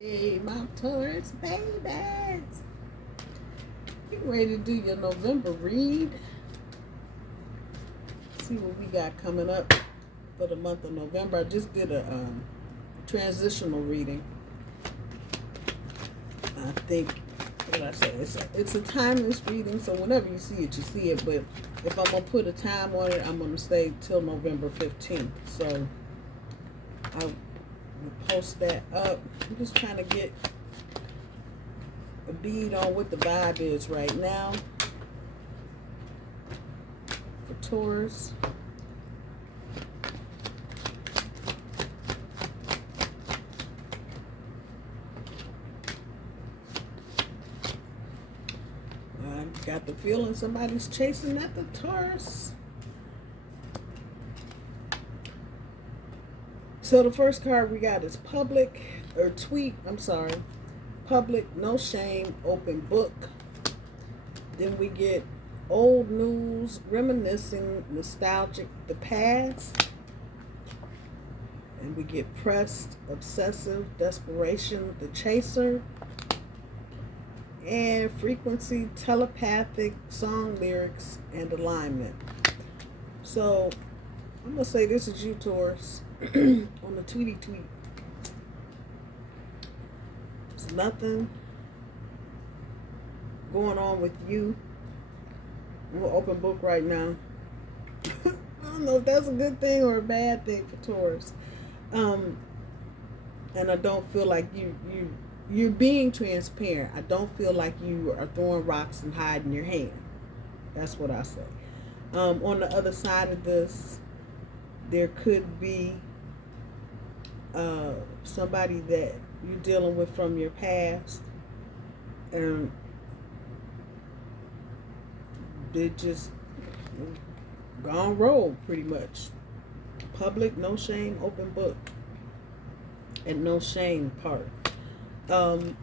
Hey, my Taurus babies. You ready to do your November read? See what we got coming up for the month of November. I just did a transitional reading. I think, what I say, it's a timeless reading, so whenever you see it, you see it. But if I'm going to put a time on it, I'm going to stay till November 15th. So I will post that up. I'm just trying to get a bead on what the vibe is right now for Taurus. I got the feeling somebody's chasing at the Taurus. So the first card we got is public, or tweet, I'm sorry. Public, no shame, open book. Then we get old news, reminiscing, nostalgic, the past. And we get pressed, obsessive, desperation, the chaser. And frequency, telepathic, song lyrics, and alignment. So I'm going to say this is you, Taurus, on the tweety tweet. There's nothing going on with you. We're open book right now. I don't know if that's a good thing or a bad thing for Taurus. And I don't feel like you're being transparent. I don't feel like you are throwing rocks and hiding your hand. That's what I say. On the other side of this, there could be somebody that you're dealing with from your past, and they just gone rogue pretty much. Public, no shame, open book, and no shame part. And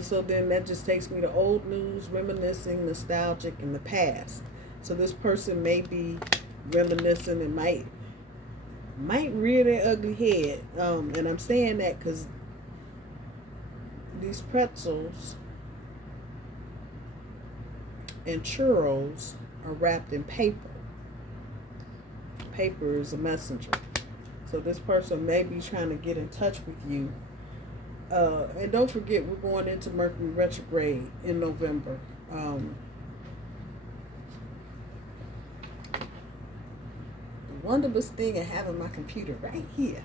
so then that just takes me to old news, reminiscing, nostalgic, and the past. So this person may be reminiscing and might rear their ugly head. And I'm saying that because these pretzels and churros are wrapped in paper. Paper is a messenger. So this person may be trying to get in touch with you. And don't forget, we're going into Mercury retrograde in November. The wonderful thing of having my computer right here.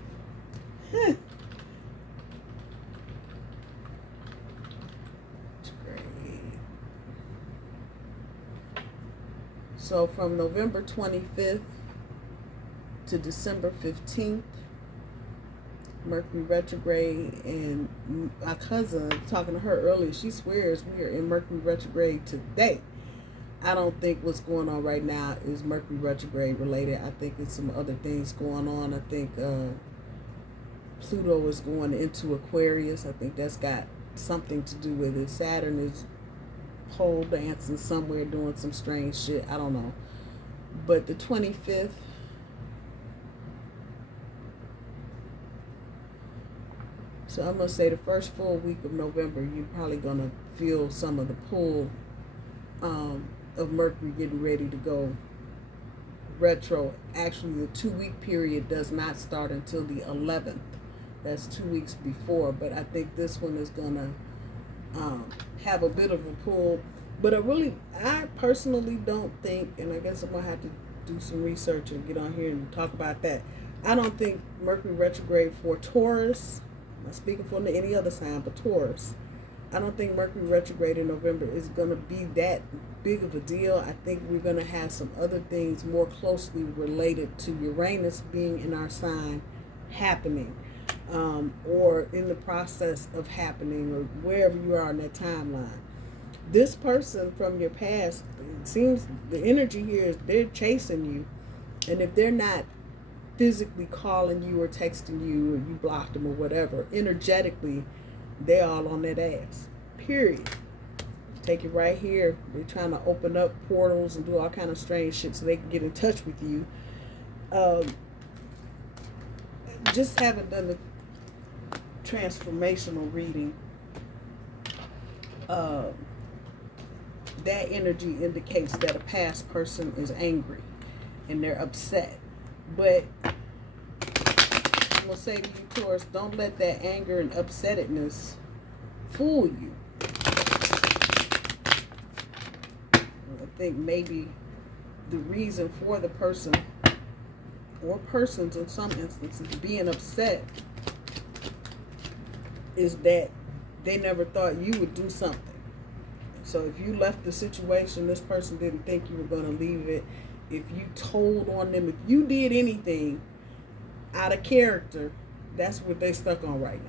So from November 25th to December 15th, Mercury retrograde, and my cousin, talking to her earlier, she swears we are in Mercury retrograde today. I don't think what's going on right now is Mercury retrograde related. I think it's some other things going on. I think Pluto is going into Aquarius. I think that's got something to do with it. Saturn is pole dancing somewhere, doing some strange shit. I don't know. But the 25th, so I'm going to say the first full week of November, you're probably going to feel some of the pull of Mercury getting ready to go retro. Actually, the 2-week period does not start until the 11th. That's 2 weeks before. But I think this one is going to have a bit of a pull. But I personally don't think, and I guess I'm going to have to do some research and get on here and talk about that. I don't think Mercury retrograde for Taurus, I'm not speaking for any other sign, but Taurus, I don't think Mercury retrograde in November is going to be that big of a deal. I think we're going to have some other things more closely related to Uranus being in our sign happening, or in the process of happening, or wherever you are in that timeline. This person from your past, it seems the energy here is they're chasing you, and if they're not physically calling you or texting you, or you blocked them or whatever, energetically they all on that ass, period. Take it right here. They're trying to open up portals and do all kind of strange shit so they can get in touch with you. Just haven't done the transformational reading, that energy indicates that a past person is angry and they're upset. But I'm going to say to you, Taurus, don't let that anger and upsettedness fool you. I think maybe the reason for the person or persons in some instances being upset is that they never thought you would do something. So if you left the situation, this person didn't think you were going to leave it. If you told on them, if you did anything out of character, that's what they stuck on right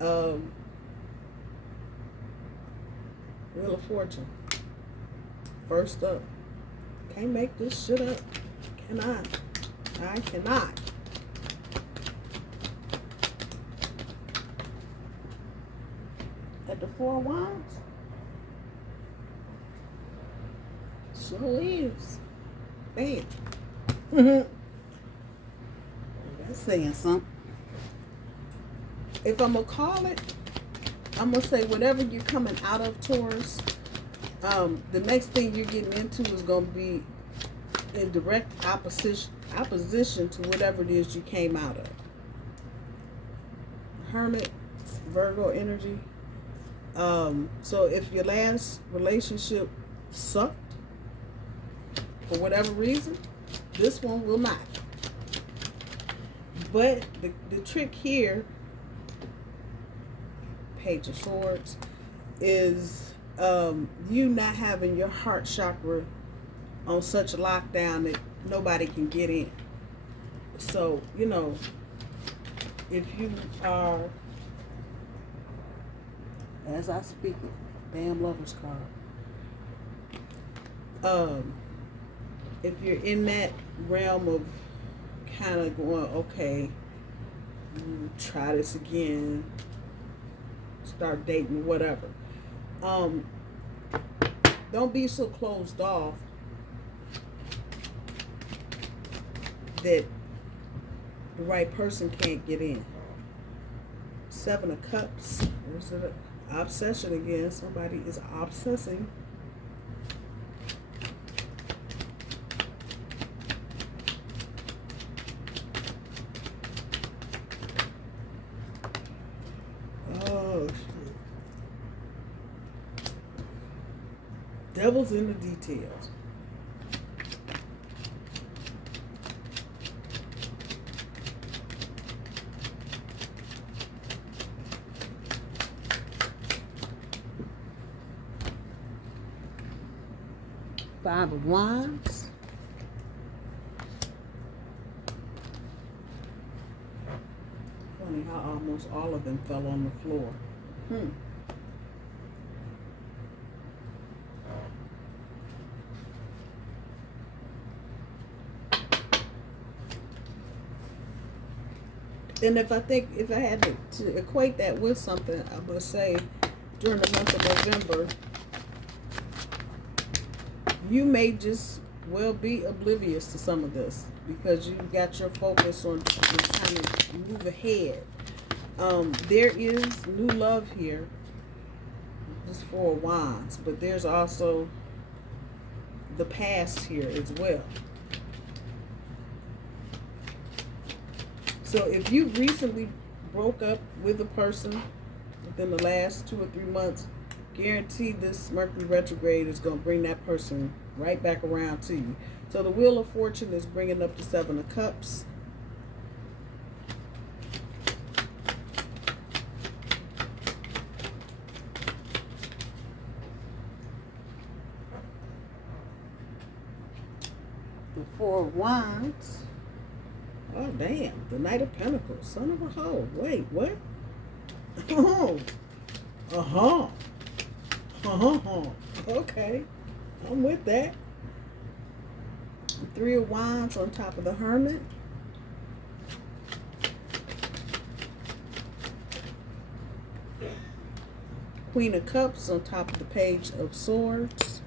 now. Wheel of Fortune. First up. Can't make this shit up. Cannot. I cannot. At the Four of Wands. Sure is. Bam. That's saying something. If I'm going to call it, I'm going to say whatever you're coming out of, Taurus, the next thing you're getting into is going to be in direct opposition to whatever it is you came out of. Hermit, Virgo energy. So if your last relationship sucked, for whatever reason, this one will not. But the trick here, Page of Swords, is you not having your heart chakra on such a lockdown that nobody can get in. So, you know, if you are, as I speak it, damn Lover's card. If you're in that realm of kind of going, okay, try this again, start dating, whatever. Don't be so closed off that the right person can't get in. Seven of Cups. There's an obsession again. Somebody is obsessing. Oh, shit. Devil's in the details. Five of Wands. Funny how almost all of them fell on the floor. And if I had to equate that with something, I would say during the month of November, you may just well be oblivious to some of this because you got your focus on trying to move ahead. There is new love here. This Four of Wands, but there's also the past here as well. So if you recently broke up with a person within the last 2 or 3 months, guarantee this Mercury retrograde is going to bring that person right back around to you. So the Wheel of Fortune is bringing up the Seven of Cups. The Four of Wands. Oh, damn. The Knight of Pentacles. Son of a hoe. Wait, what? Oh. Uh-huh. Okay. I'm with that. Three of Wands on top of the Hermit. Queen of Cups on top of the Page of Swords.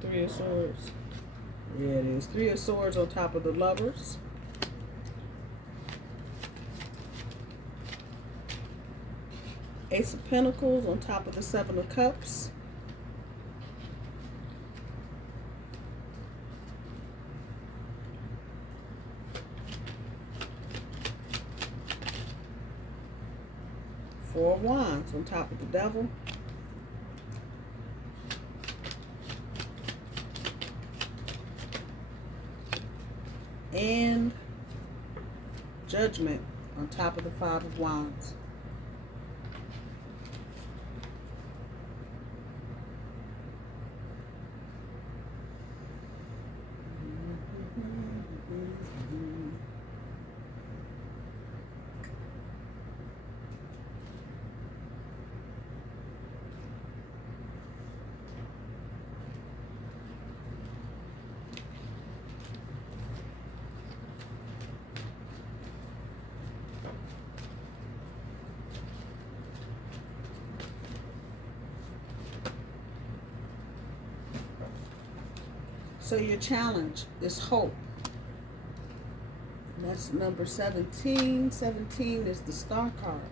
Three of Swords. Yeah, it is. Three of Swords on top of the Lovers. Ace of Pentacles on top of the Seven of Cups. Four of Wands on top of the Devil. And Judgment on top of the Five of Wands. So your challenge is hope. And that's number 17. 17 is the Star card.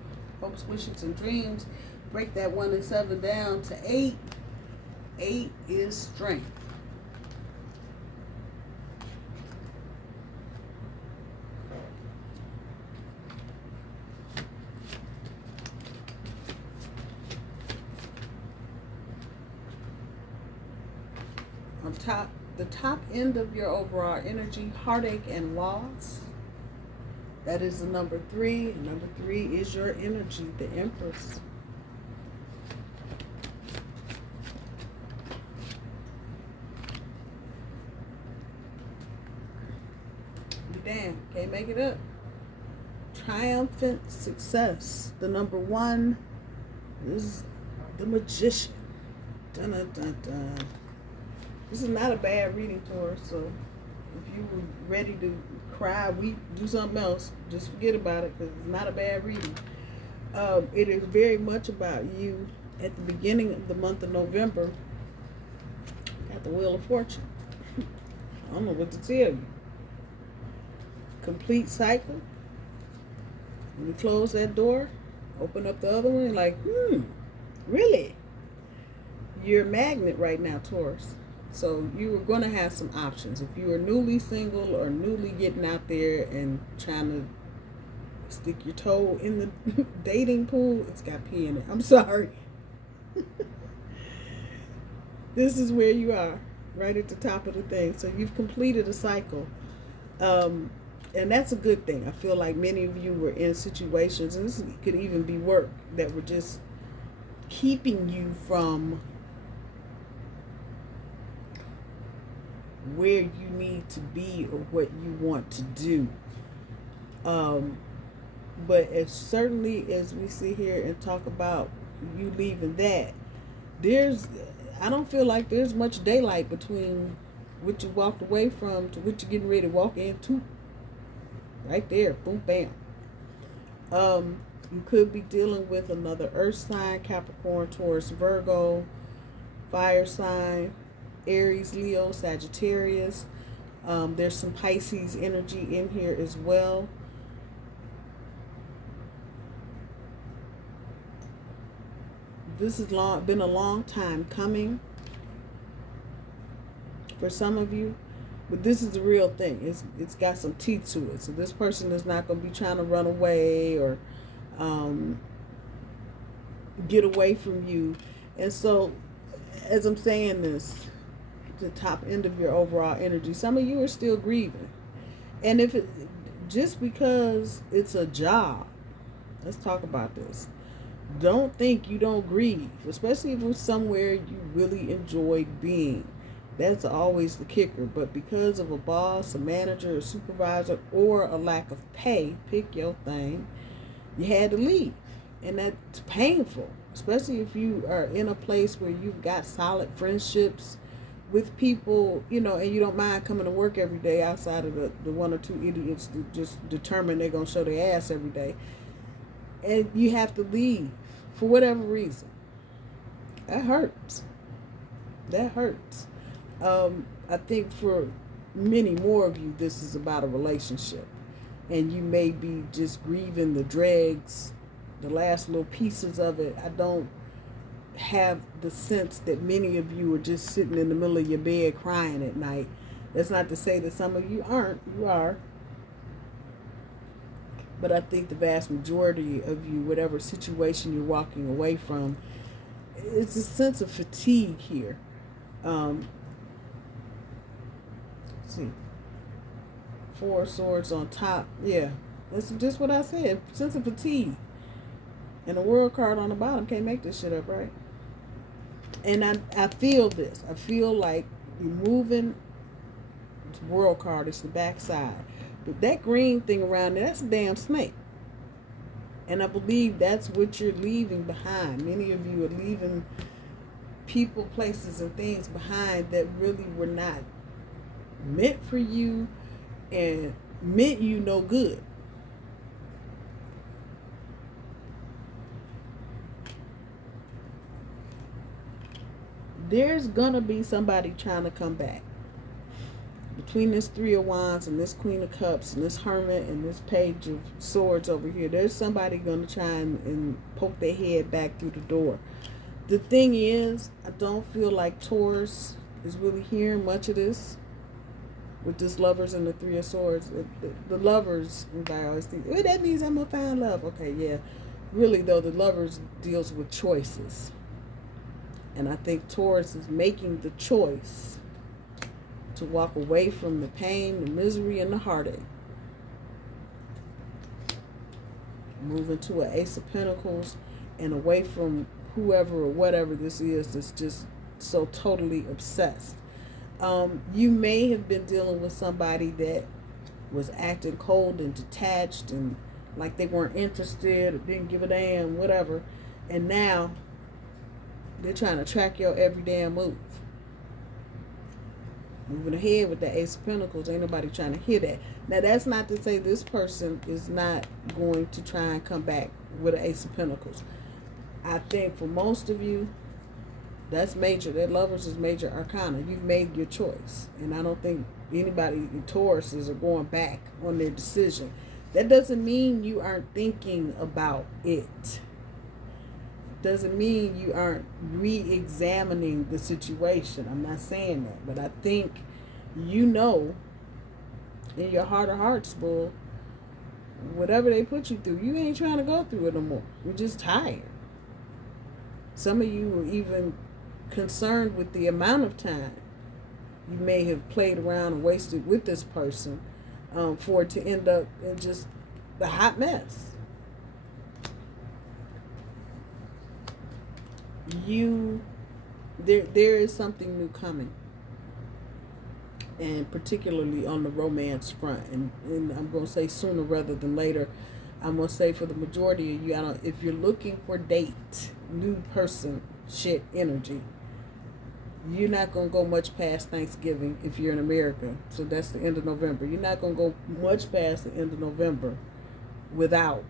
Hopes, wishes, and dreams. Break that 1 and 7 down to 8. 8 is strength. On top, the top end of your overall energy, heartache and loss. That is the number 3. And number 3 is your energy, the Empress. You damn, can't make it up. Triumphant success. The number 1 is the Magician. Dun, dun, dun, dun. This is not a bad reading, Taurus, so if you were ready to cry, weep, do something else, just forget about it, because it's not a bad reading. It is very much about you at the beginning of the month of November at the Wheel of Fortune. I don't know what to tell you. Complete cycle. When you close that door, open up the other one, like, really? You're a magnet right now, Taurus. So you are going to have some options. If you are newly single or newly getting out there and trying to stick your toe in the dating pool, it's got pee in it. I'm sorry. This is where you are, right at the top of the thing. So you've completed a cycle. And that's a good thing. I feel like many of you were in situations, and this could even be work, that were just keeping you from where you need to be or what you want to do. But as certainly as we sit here and talk about you leaving that, I don't feel like there's much daylight between what you walked away from to what you're getting ready to walk into. Right there, boom, bam. You could be dealing with another earth sign, Capricorn, Taurus, Virgo, fire sign, Aries, Leo, Sagittarius. There's some Pisces energy in here as well. This has been a long time coming for some of you, but this is the real thing. It's got some teeth to it. So this person is not going to be trying to run away or get away from you. And so, as I'm saying this, the top end of your overall energy, some of you are still grieving. And if it just because it's a job, let's talk about this. Don't think you don't grieve, especially if it's somewhere you really enjoyed being. That's always the kicker. But because of a boss, a manager, a supervisor, or a lack of pay, pick your thing, you had to leave. And that's painful, especially if you are in a place where you've got solid friendships with people, and you don't mind coming to work every day outside of the one or two idiots that just determine they're going to show their ass every day. And you have to leave for whatever reason. That hurts. That hurts. I think for many more of you, this is about a relationship. And you may be just grieving the dregs, the last little pieces of it. I don't have the sense that many of you are just sitting in the middle of your bed crying at night. That's not to say that some of you aren't. You are. But I think the vast majority of you, whatever situation you're walking away from, it's a sense of fatigue here. Let's see. 4 swords on top. Yeah, that's just what I said. Sense of fatigue. And the world card on the bottom. Can't make this shit up, right? And I feel this. I feel like you're moving. It's world card. It's the backside. But that green thing around there, that's a damn snake. And I believe that's what you're leaving behind. Many of you are leaving people, places, and things behind that really were not meant for you and meant you no good. There's gonna be somebody trying to come back. Between this 3 of Wands and this Queen of Cups and this Hermit and this Page of Swords over here, there's somebody gonna try and poke their head back through the door. The thing is, I don't feel like Taurus is really hearing much of this. With this Lovers and the 3 of Swords. The Lovers, everybody always think, well, that means I'm going to find love. Okay, yeah. Really, though, the Lovers deals with choices. And I think Taurus is making the choice to walk away from the pain, the misery, and the heartache. Moving to an Ace of Pentacles and away from whoever or whatever this is that's just so totally obsessed. You may have been dealing with somebody that was acting cold and detached and like they weren't interested or didn't give a damn, whatever. And now they're trying to track your every damn move. Moving ahead with the Ace of Pentacles, ain't nobody trying to hear that. Now, that's not to say this person is not going to try and come back with an Ace of Pentacles. I think for most of you, that's major. That Lovers is major arcana. You've made your choice. And I don't think anybody in Tauruses are going back on their decision. That doesn't mean you aren't thinking about it. Doesn't mean you aren't re-examining the situation. I'm not saying that. But I think you know in your heart of hearts, bull, whatever they put you through, you ain't trying to go through it no more. You're just tired. Some of you were even concerned with the amount of time you may have played around and wasted with this person for it to end up in just a hot mess. There is something new coming, and particularly on the romance front, and I'm going to say sooner rather than later. I'm going to say for the majority of you, if you're looking for date, new person, shit, energy, you're not going to go much past Thanksgiving if you're in America. So that's the end of November. You're not going to go much past the end of November without.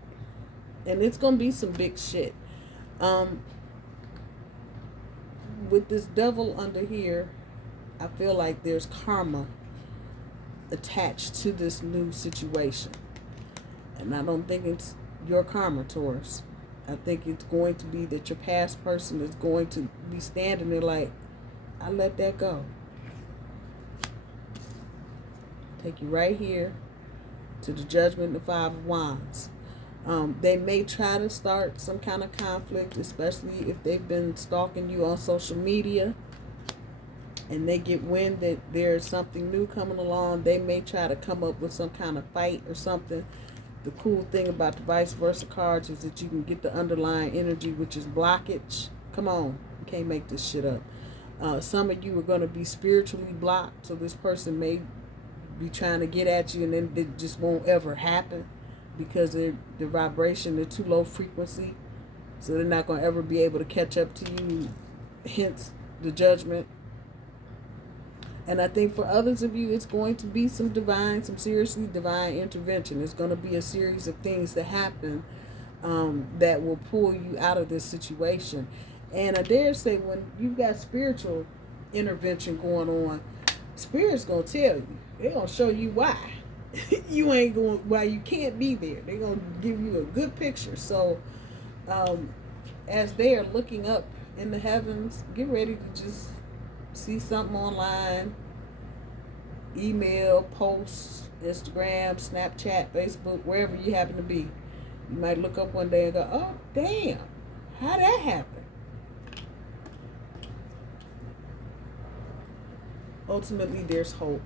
And it's going to be some big shit. With this devil under here, I feel like there's karma attached to this new situation. And I don't think it's your karma, Taurus. I think it's going to be that your past person is going to be standing there like, I let that go. Take you right here to the Judgment and the 5 of Wands. They may try to start some kind of conflict, especially if they've been stalking you on social media and they get wind that there's something new coming along. They may try to come up with some kind of fight or something. The cool thing about the vice versa cards is that you can get the underlying energy, which is blockage. Come on, you can't make this shit up. Some of you are going to be spiritually blocked, so this person may be trying to get at you and then it just won't ever happen because their vibration, they're too low frequency, so they're not going to ever be able to catch up to you, hence the Judgment. And I think for others of you, it's going to be some seriously divine intervention. It's going to be a series of things that happen that will pull you out of this situation. And I dare say when you've got spiritual intervention going on, Spirit's going to tell you. they're going to show you why. You ain't going, why you can't be there. They're going to give you a good picture. So, as they are looking up in the heavens, get ready to just see something online, email, post, Instagram, Snapchat, Facebook, wherever you happen to be. You might look up one day and go, oh, damn, how'd that happen? Ultimately, there's hope.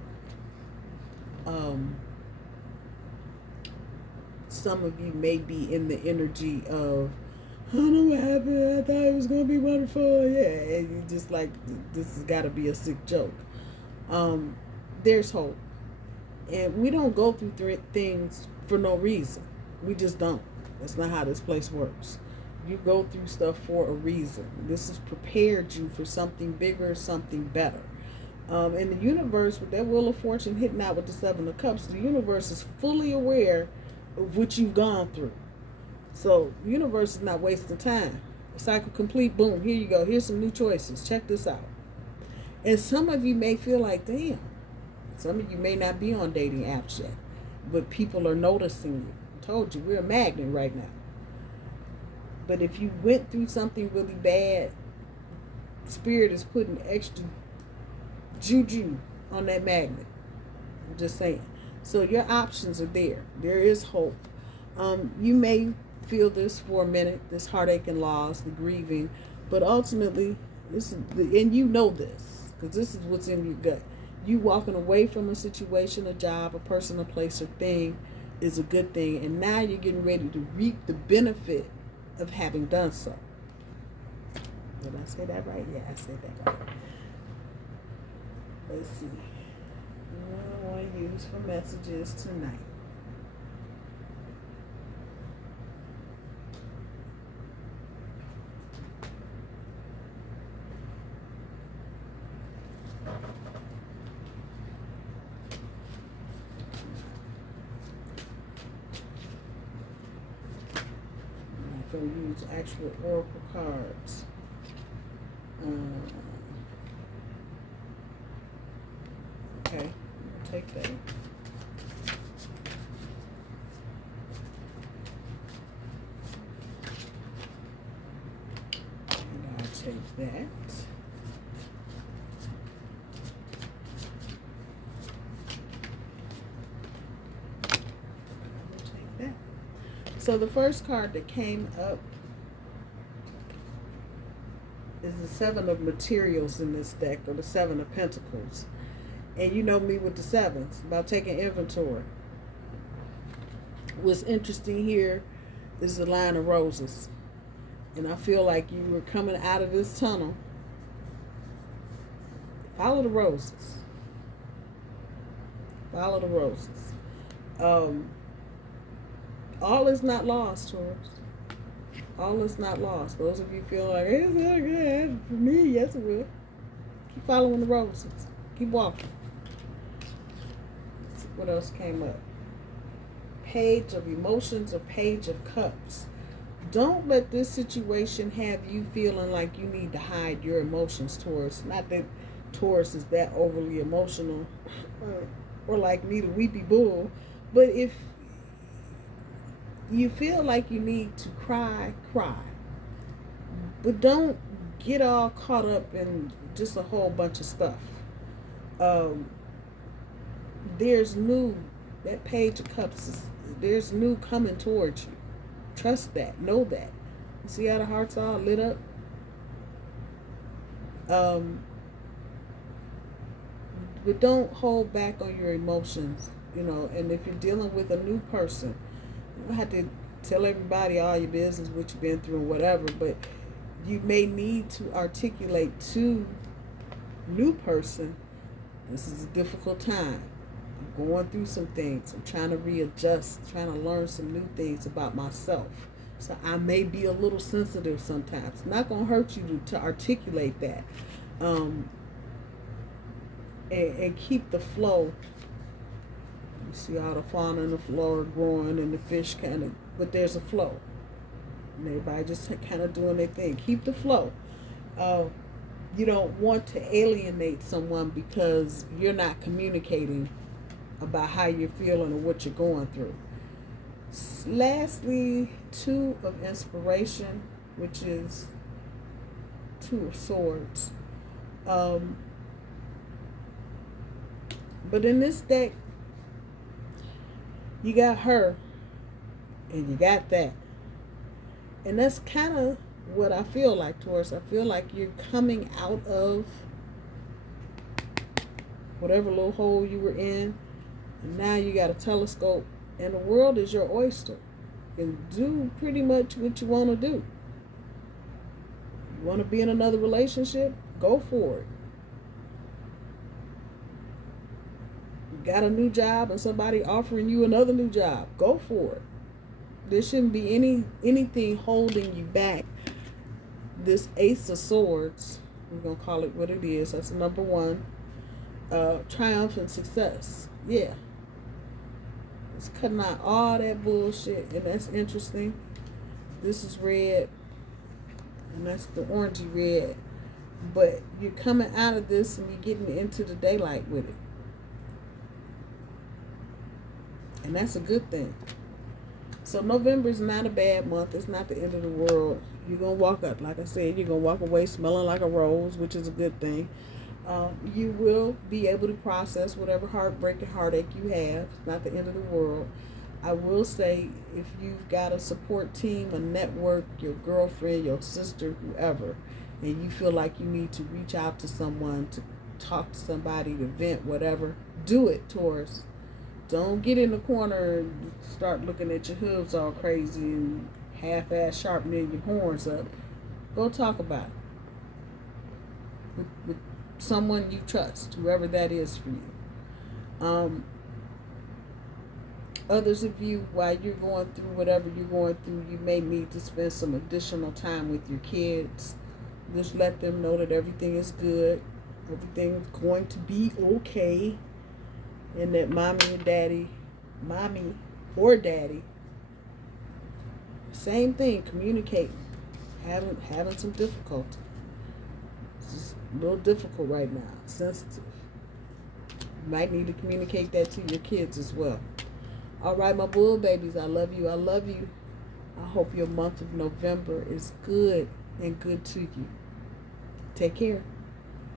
Some of you may be in the energy of, I don't know what happened, I thought it was going to be wonderful. Yeah, and you just like, this has got to be a sick joke. There's hope. And we don't go through things for no reason. We just don't. That's not how this place works. You go through stuff for a reason. This has prepared you for something bigger, something better. In the universe, with that Wheel of Fortune hitting out with the Seven of Cups, the universe is fully aware of what you've gone through. So the universe is not wasting time. Cycle complete, boom, here you go. Here's some new choices. Check this out. And some of you may feel like, damn. Some of you may not be on dating apps yet, but people are noticing you. I told you, we're a magnet right now. But if you went through something really bad, Spirit is putting extra juju on that magnet. I'm just saying. So your options are there. There is hope. You may feel this for a minute, this heartache and loss, the grieving, but ultimately, this is and you know this, because this is what's in your gut. You walking away from a situation, a job, a person, a place, or thing is a good thing, and now you're getting ready to reap the benefit of having done so. Did I say that right? Yeah, I said that right. Let's see. What I want to use for messages tonight. I'm going to use actual oracle cards. Okay, I'll take that. And I'll take that. I'll take that. So the first card that came up is the Seven of Materials in this deck, or the Seven of Pentacles. And you know me with the sevens, about taking inventory. What's interesting here is the line of roses. And I feel like you were coming out of this tunnel. Follow the roses. Follow the roses. All is not lost, Taurus. All is not lost. Those of you feel like, it's not good. For me, yes it will. Keep following the roses. Keep walking. Let's see what else came up. Page of Emotions or Page of Cups. Don't let this situation have you feeling like you need to hide your emotions, Taurus. Not that Taurus is that overly emotional or like need a weepy bull, but if you feel like you need to cry, cry. But don't get all caught up in just a whole bunch of stuff. There's new, that Page of Cups, there's new coming towards you. Trust that. Know that. You see how the heart's all lit up? But don't hold back on your emotions, and if you're dealing with a new person, you don't have to tell everybody all your business, what you've been through, or whatever, but you may need to articulate to new person, this is a difficult time. I'm going through some things. I'm trying to readjust, trying to learn some new things about myself. So I may be a little sensitive sometimes. It's not going to hurt you to articulate that. And keep the flow. You see how the fauna and the flora growing and the fish but there's a flow. And everybody just kind of doing their thing. Keep the flow. You don't want to alienate someone because you're not communicating about how you're feeling or what you're going through. Lastly, 2 of inspiration, which is 2 of swords. But in this deck, you got her and you got that. And that's kind of what I feel like, Taurus. I feel like you're coming out of whatever little hole you were in, and now you got a telescope, and the world is your oyster. You can do pretty much what you want to do. You want to be in another relationship? Go for it. You got a new job and somebody offering you another new job? Go for it. There shouldn't be anything holding you back. This Ace of Swords, we're going to call it what it is. That's number 1. Triumph and success. Yeah. It's cutting out all that bullshit. And that's interesting. This is red. And that's the orangey red. But you're coming out of this and you're getting into the daylight with it. And that's a good thing. So November is not a bad month. It's not the end of the world. You're going to walk up, like I said, you're going to walk away smelling like a rose, which is a good thing. You will be able to process whatever heartbreak and heartache you have. It's not the end of the world. I will say, if you've got a support team, a network, your girlfriend, your sister, whoever, and you feel like you need to reach out to someone, to talk to somebody, to vent, whatever, do it, Taurus. Don't get in the corner and start looking at your hooves all crazy and half-ass sharpening your horns up. Go talk about it with someone you trust, whoever that is for you. Others of you, while you're going through whatever you're going through, you may need to spend some additional time with your kids. Just let them know that everything is good, everything's going to be okay, and that mommy or daddy, same thing, communicating, having some difficulty. It's just a little difficult right now, sensitive. You might need to communicate that to your kids as well. All right, my bull babies, I love you. I love you. I hope your month of November is good and good to you. Take care.